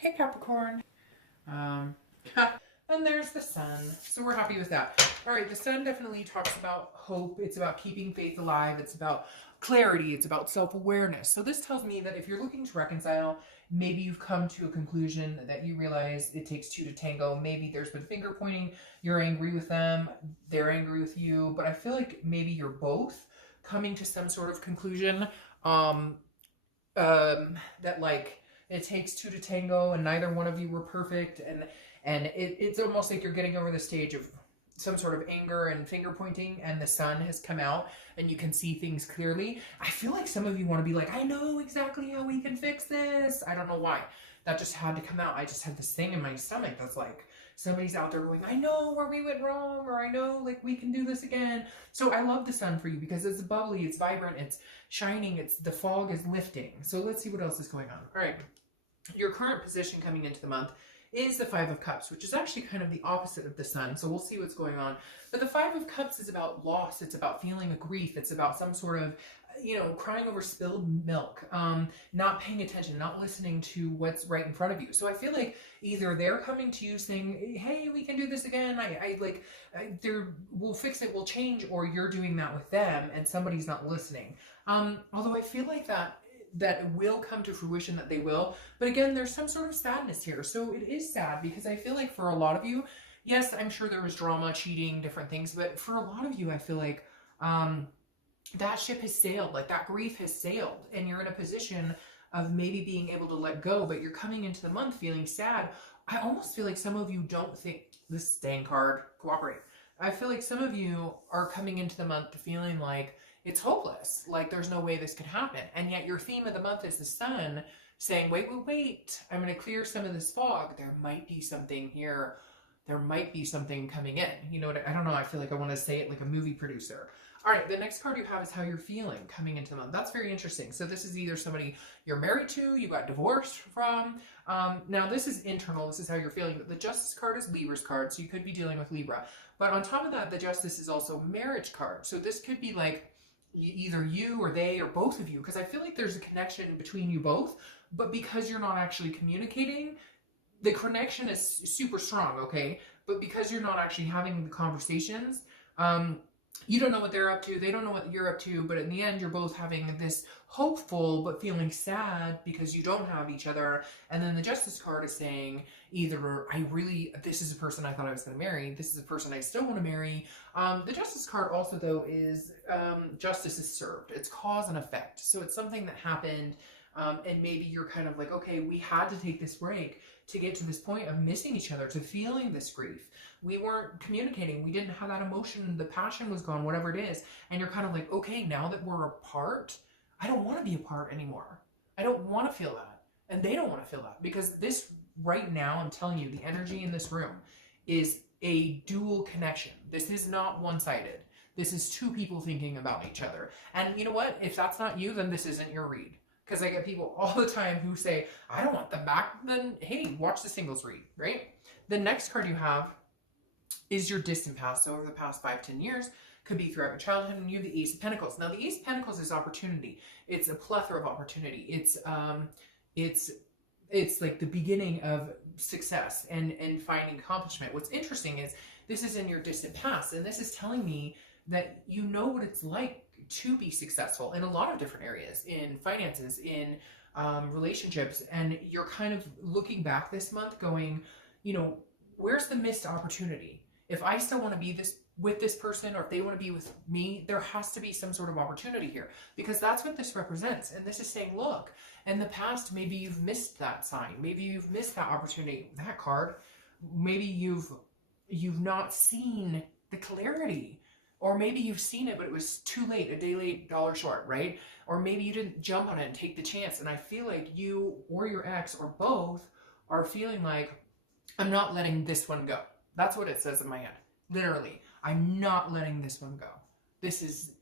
Hey Capricorn. Um, and there's the sun. So we're happy with that. All right, the sun definitely talks about hope. It's about keeping faith alive. It's about clarity. It's about self-awareness. So this tells me that if you're looking to reconcile, maybe you've come to a conclusion that you realize it takes two to tango. Maybe there's been finger pointing. You're angry with them. They're angry with you. But I feel like maybe you're both coming to some sort of conclusion. Um, that like it takes two to tango and neither one of you were perfect, and it's almost like you're getting over the stage of some sort of anger and finger pointing, and the sun has come out and you can see things clearly. I feel like some of you want to be like, I know exactly how we can fix this. I don't know why that just had to come out. I just had this thing in my stomach that's like somebody's out there going, I know where we went wrong, or I know like we can do this again. So I love the sun for you because it's bubbly, it's vibrant, it's shining, it's the fog is lifting. So let's see what else is going on. All right, your current position coming into the month is the Five of Cups, which is actually kind of the opposite of the sun. So we'll see what's going on. But the Five of Cups is about loss. It's about feeling a grief. It's about some sort of, crying over spilled milk, not paying attention, not listening to what's right in front of you. So I feel like either they're coming to you saying, hey, we can do this again. We'll fix it, we'll change, or you're doing that with them and somebody's not listening. Although I feel like that will come to fruition, that they will. But again, there's some sort of sadness here. So it is sad because I feel like for a lot of you, yes, I'm sure there was drama, cheating, different things, but for a lot of you, I feel like that ship has sailed, like that grief has sailed, and you're in a position of maybe being able to let go, but you're coming into the month feeling sad. I almost feel like some of you don't think this staying card, cooperate. I feel like some of you are coming into the month feeling like it's hopeless, like there's no way this could happen. And yet your theme of the month is the sun saying, wait, I'm going to clear some of this fog. There might be something here. There might be something coming in. You know what? I don't know. I feel like I want to say it like a movie producer. All right, the next card you have is how you're feeling coming into the month. That's very interesting. So this is either somebody you're married to, you got divorced from. Now this is internal. This is how you're feeling. But the Justice card is Libra's card, so you could be dealing with Libra. But on top of that, the Justice is also marriage card. So this could be like either you or they or both of you, because I feel like there's a connection between you both, but because you're not actually communicating, the connection is super strong, okay? But because you're not actually having the conversations, you don't know what they're up to, they don't know what you're up to, but in the end, you're both having this hopeful but feeling sad because you don't have each other. And then the Justice card is saying either this is a person I thought I was going to marry, this is a person I still want to marry. The Justice card also, though, is justice is served. It's cause and effect. So it's something that happened, and maybe you're kind of like, okay, we had to take this break to get to this point of missing each other, to feeling this grief. We weren't communicating. We didn't have that emotion. The passion was gone, whatever it is. And you're kind of like, okay, now that we're apart, I don't want to be apart anymore. I don't want to feel that. And they don't want to feel that, because this right now, I'm telling you, the energy in this room is a dual connection. This is not one-sided. This is two people thinking about each other. And you know what? If that's not you, then this isn't your read. Because I get people all the time who say, I don't want them back. Then, hey, watch the singles read, right? The next card you have is your distant past. So over the past 5-10 years, could be throughout your childhood, and you have the Ace of Pentacles. Now, the Ace of Pentacles is opportunity. It's a plethora of opportunity. It's like the beginning of success and finding accomplishment. What's interesting is this is in your distant past, and this is telling me that you know what it's like to be successful in a lot of different areas, in finances, in relationships, and you're kind of looking back this month going, where's the missed opportunity? If I still want to be with this person, or if they want to be with me, there has to be some sort of opportunity here, because that's what this represents. And this is saying, look, in the past, maybe you've missed that sign. Maybe you've missed that opportunity, that card. Maybe you've not seen the clarity. Or maybe you've seen it, but it was too late, a day late, dollar short, right? Or maybe you didn't jump on it and take the chance. And I feel like you or your ex or both are feeling like, I'm not letting this one go. That's what it says in my head. Literally, I'm not letting this one go.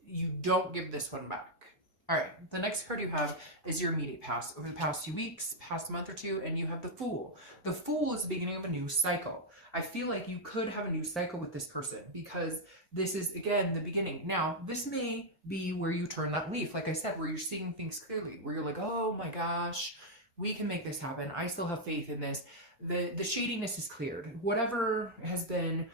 You don't give this one back. All right, the next card you have is your immediate past. Over the past 2 weeks, past month or two, and you have the Fool. The Fool is the beginning of a new cycle. I feel like you could have a new cycle with this person, because this is, again, the beginning. Now, this may be where you turn that leaf, like I said, where you're seeing things clearly, where you're like, oh my gosh, We can make this happen. I still have faith in this. The shadiness is cleared. Whatever has been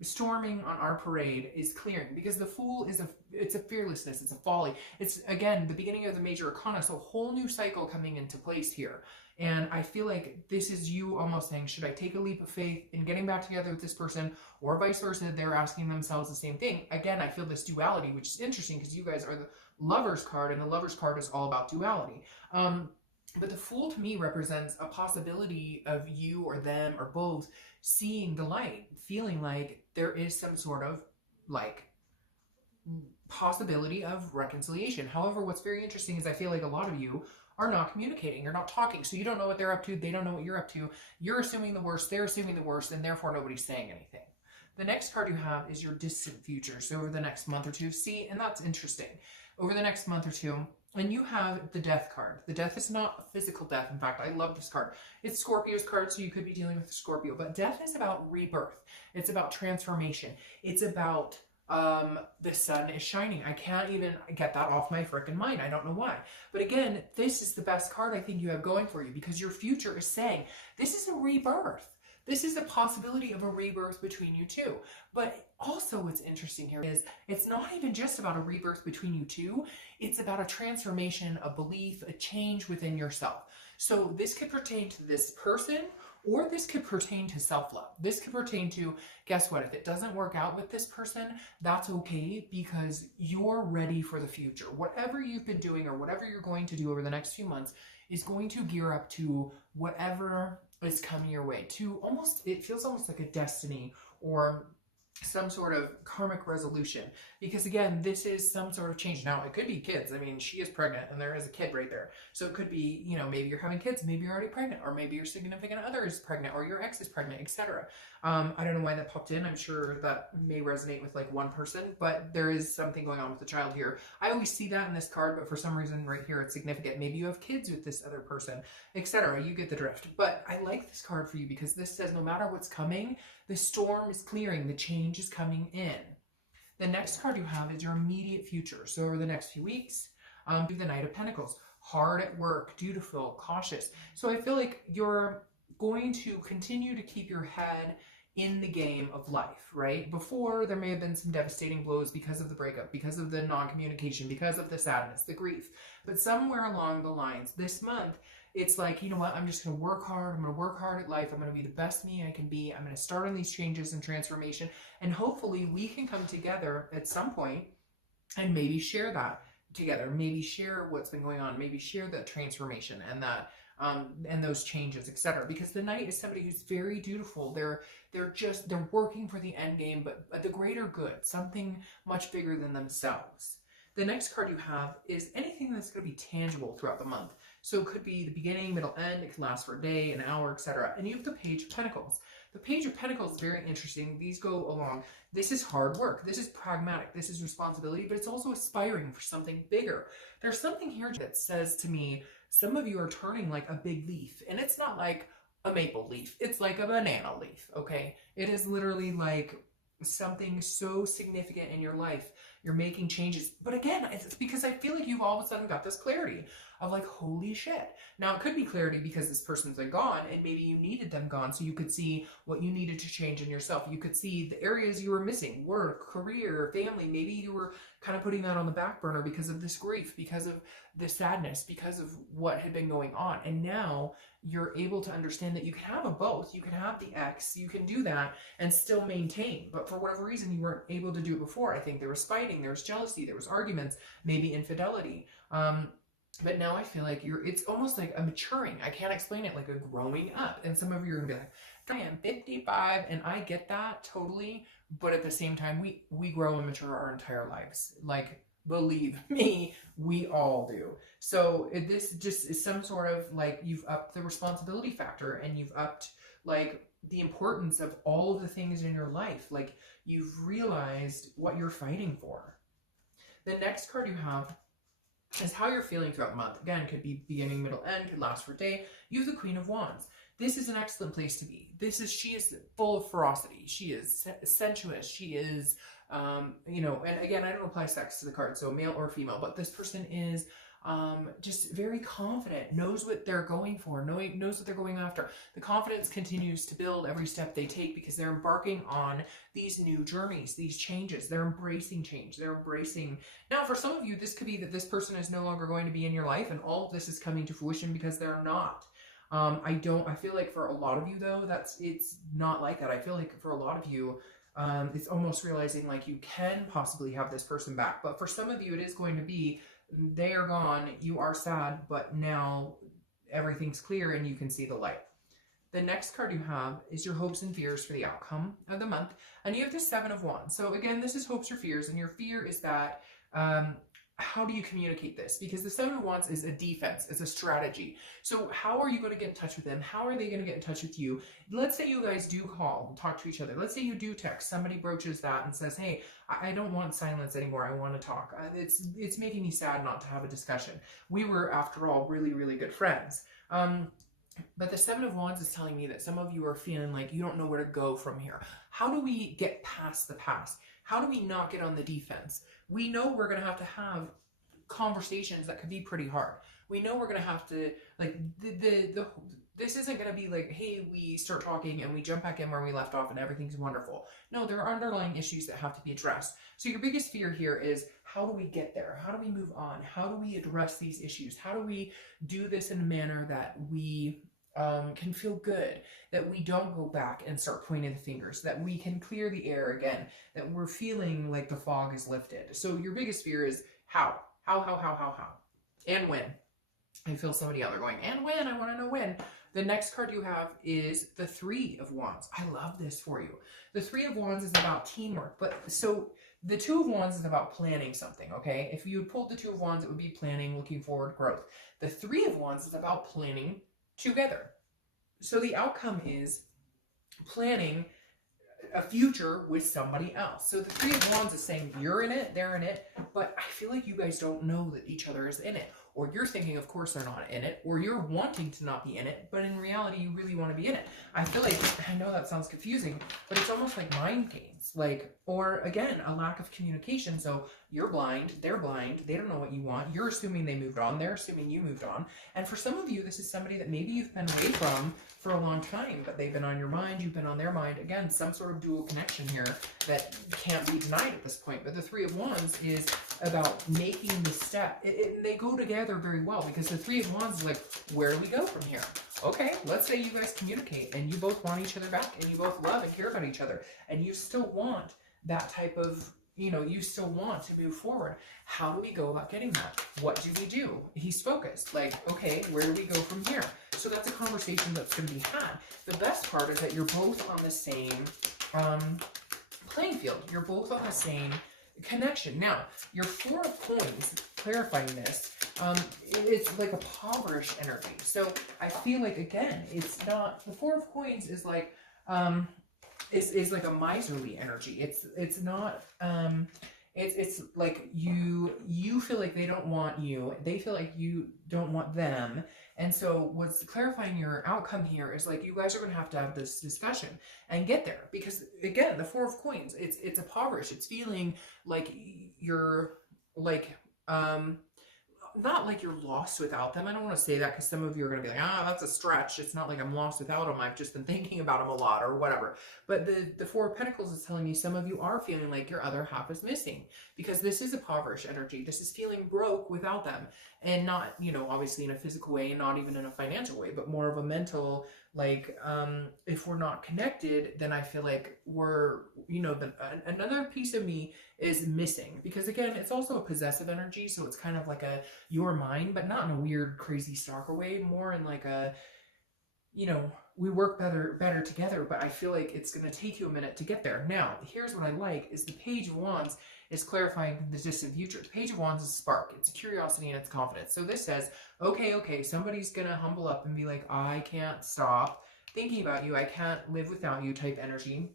storming on our parade is clearing, because the Fool is it's a fearlessness, it's a folly. It's, again, the beginning of the major arcana, so a whole new cycle coming into place here. And I feel like this is you almost saying, should I take a leap of faith in getting back together with this person, or vice versa? They're asking themselves the same thing. Again, I feel this duality, which is interesting because you guys are the Lover's card, and the Lover's card is all about duality. But the Fool to me represents a possibility of you or them or both seeing the light, feeling like there is some sort of like possibility of reconciliation. However, what's very interesting is I feel like a lot of you are not communicating, you're not talking, so you don't know what they're up to, they don't know what you're up to, you're assuming the worst, they're assuming the worst, and therefore nobody's saying anything. The next card you have is your distant future, so over the next month or two. See, and that's interesting. Over the next month or two, and you have the Death card. The Death is not a physical death. In fact, I love this card. It's Scorpio's card, so you could be dealing with a Scorpio, but death is about rebirth. It's about transformation. It's about the sun is shining. I can't even get that off my freaking mind. I don't know why. But again, this is the best card I think you have going for you, because your future is saying this is a rebirth. This is a possibility of a rebirth between you two. But also what's interesting here is it's not even just about a rebirth between you two. It's about a transformation, a belief, a change within yourself. So this could pertain to this person, or this could pertain to self-love. This could pertain to, guess what, if it doesn't work out with this person, that's okay, because you're ready for the future. Whatever you've been doing or whatever you're going to do over the next few months is going to gear up to whatever is coming your way, to almost, it feels almost like a destiny or some sort of karmic resolution, because again, this is some sort of change. Now it could be kids. I mean, she is pregnant and there is a kid right there, so it could be, you know, maybe you're having kids, maybe you're already pregnant, or maybe your significant other is pregnant, or your ex is pregnant, etc. I don't know why that popped in. I'm sure that may resonate with like one person, but there is something going on with the child here. I always see that in this card, but for some reason right here it's significant. Maybe you have kids with this other person, etc. You get the drift. But I like this card for you because this says no matter what's coming, the storm is clearing, the change is coming in. The next card you have is your immediate future. So over the next few weeks, the Knight of Pentacles, hard at work, dutiful, cautious. So I feel like you're going to continue to keep your head in the game of life, right? Before, there may have been some devastating blows because of the breakup, because of the non-communication, because of the sadness, the grief. But somewhere along the lines, this month, it's like, you know what, I'm just going to work hard. I'm going to work hard at life. I'm going to be the best me I can be. I'm going to start on these changes and transformation. And hopefully we can come together at some point and maybe share that together. Maybe share what's been going on. Maybe share that transformation and that and those changes, etc. Because the Knight is somebody who's very dutiful. They're working for the end game, but the greater good, something much bigger than themselves. The next card you have is anything that's going to be tangible throughout the month. So it could be the beginning, middle, end. It can last for a day, an hour, etc. And you have the Page of Pentacles. The Page of Pentacles is very interesting. These go along. This is hard work. This is pragmatic. This is responsibility, but it's also aspiring for something bigger. There's something here that says to me, some of you are turning like a big leaf, and it's not like a maple leaf. It's like a banana leaf, okay? It is literally like something so significant in your life. You're making changes. But again, it's because I feel like you've all of a sudden got this clarity of like, holy shit. Now, it could be clarity because this person's like gone and maybe you needed them gone, so you could see what you needed to change in yourself. You could see the areas you were missing, work, career, family. Maybe you were kind of putting that on the back burner because of this grief, because of the sadness, because of what had been going on. And now you're able to understand that you can have a both. You can have the ex, you can do that and still maintain. But for whatever reason, you weren't able to do it before. I think there was fighting, there was jealousy, there was arguments, maybe infidelity. But now I feel like it's almost like a maturing. I can't explain it, like a growing up. And some of you are gonna be like, I am 55, and I get that totally. But at the same time, we grow and mature our entire lives. Like, believe me, we all do. So this just is some sort of like, you've upped the responsibility factor, and you've upped like the importance of all of the things in your life. Like, you've realized what you're fighting for. The next card you have is how you're feeling throughout the month. Again, it could be beginning, middle, end, could last for a day. You have the Queen of Wands. This is an excellent place to be. She is full of ferocity. She is sensuous. She is, you know, and again, I don't apply sex to the card, so male or female, but this person is just very confident, knows what they're going for, knows what they're going after. The confidence continues to build every step they take because they're embarking on these new journeys, these changes. They're embracing change. They're embracing. Now, for some of you, this could be that this person is no longer going to be in your life and all of this is coming to fruition because they're not. I feel like for a lot of you though, it's not like that. I feel like for a lot of you, it's almost realizing like you can possibly have this person back. But for some of you, it is going to be, they are gone, you are sad, but now everything's clear and you can see the light. The next card you have is your hopes and fears for the outcome of the month. And you have the Seven of Wands. So again, this is hopes or fears. And your fear is that, how do you communicate this? Because the Seven of Wands is a defense, it's a strategy. So how are you going to get in touch with them? How are they going to get in touch with you? Let's say you guys do call and talk to each other. Let's say you do text. Somebody broaches that and says, hey, I don't want silence anymore. I want to talk. It's making me sad not to have a discussion. We were, after all, really, really good friends. But the Seven of Wands is telling me that some of you are feeling like you don't know where to go from here. How do we get past the past? How do we not get on the defense? We know we're going to have conversations that could be pretty hard. We know we're going to have to, like, this isn't going to be like, hey, we start talking and we jump back in where we left off and everything's wonderful. No, there are underlying issues that have to be addressed. So your biggest fear here is, how do we get there? How do we move on? How do we address these issues? How do we do this in a manner that we can feel good, that we don't go back and start pointing the fingers, that we can clear the air again, that we're feeling like the fog is lifted. So your biggest fear is how, and when. I feel somebody out there going, and when, I want to know when. The next card you have is the Three of Wands. I love this for you. The Three of Wands is about teamwork, but so the Two of Wands is about planning something, okay? If you pulled the Two of Wands, it would be planning, looking forward, growth. The Three of Wands is about planning together. So the outcome is planning a future with somebody else. So the Three of Wands is saying you're in it, they're in it, but I feel like you guys don't know that each other is in it. Or you're thinking, of course, they're not in it, or you're wanting to not be in it, but in reality, you really want to be in it. I feel like, I know that sounds confusing, but it's almost like mind games, like, or again, a lack of communication. So you're blind, they don't know what you want. You're assuming they moved on, they're assuming you moved on. And for some of you, this is somebody that maybe you've been away from for a long time, but they've been on your mind, you've been on their mind. Again, some sort of dual connection here that can't be denied at this point. But the Three of Wands is about making the step. They go together very well, because the Three of Wands is like, where do we go from here? Okay, let's say you guys communicate and you both want each other back and you both love and care about each other and you still want that type of, you still want to move forward. How do we go about getting that? What do we do? He's focused. Like, okay, where do we go from here? So that's a conversation that's going to be had. The best part is that you're both on the same playing field. You're both on the same connection. Now, your Four of Coins, clarifying this, it's like a impoverished energy. So I feel like, again, it's not, the Four of Coins is like, is like a miserly energy. It's not, it's like you feel like they don't want you. They feel like you don't want them. And so what's clarifying your outcome here is like, you guys are going to have this discussion and get there, because again, the Four of Coins, it's impoverished. It's feeling like you're like, not like you're lost without them. I don't want to say that, because some of you are going to be like, that's a stretch. It's not like I'm lost without them. I've just been thinking about them a lot or whatever. But the Four of Pentacles is telling me some of you are feeling like your other half is missing, because this is a impoverished energy. This is feeling broke without them, and not, obviously in a physical way and not even in a financial way, but more of a mental, like, if we're not connected, then I feel like we're, another piece of me is missing, because again, it's also a possessive energy. So it's kind of like you're mine, but not in a weird, crazy stalker way, more in like a, we work better together, but I feel like it's going to take you a minute to get there. Now, here's what I like is the Page of Wands is clarifying the distant future. The Page of Wands is a spark. It's curiosity and it's confidence. So this says, okay, somebody's going to humble up and be like, I can't stop thinking about you. I can't live without you type energy.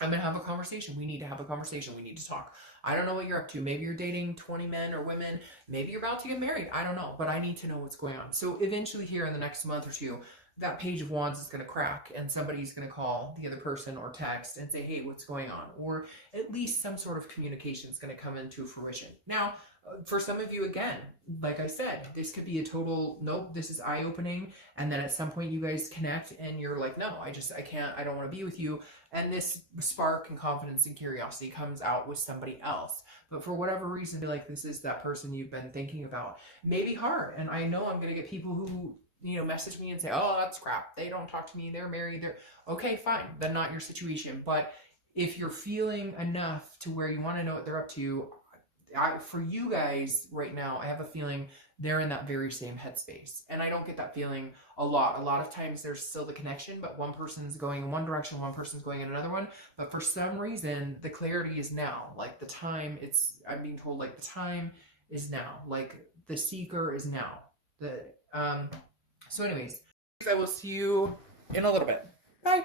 I'm going to have a conversation. We need to have a conversation. We need to talk. I don't know what you're up to. Maybe you're dating 20 men or women. Maybe you're about to get married. I don't know, but I need to know what's going on. So eventually here in the next month or two, that Page of Wands is going to crack and somebody's going to call the other person or text and say, hey, what's going on? Or at least some sort of communication is going to come into fruition. Now, For some of you, again, like I said, this could be a total, nope, this is eye-opening. And then at some point you guys connect and you're like, no, I can't, I don't want to be with you. And this spark and confidence and curiosity comes out with somebody else. But for whatever reason, like this is that person you've been thinking about. Maybe hard. And I know I'm going to get people who, you know, message me and say, oh, that's crap. They don't talk to me. They're married. They're okay, fine. Then not your situation. But if you're feeling enough to where you want to know what they're up to, for you guys right now, I have a feeling they're in that very same headspace. And I don't get that feeling a lot. A lot of times there's still the connection, but one person's going in one direction, one person's going in another one. But for some reason, the clarity is now. Like the time, I'm being told like the time is now. Like the seeker is now. So anyways, I will see you in a little bit. Bye.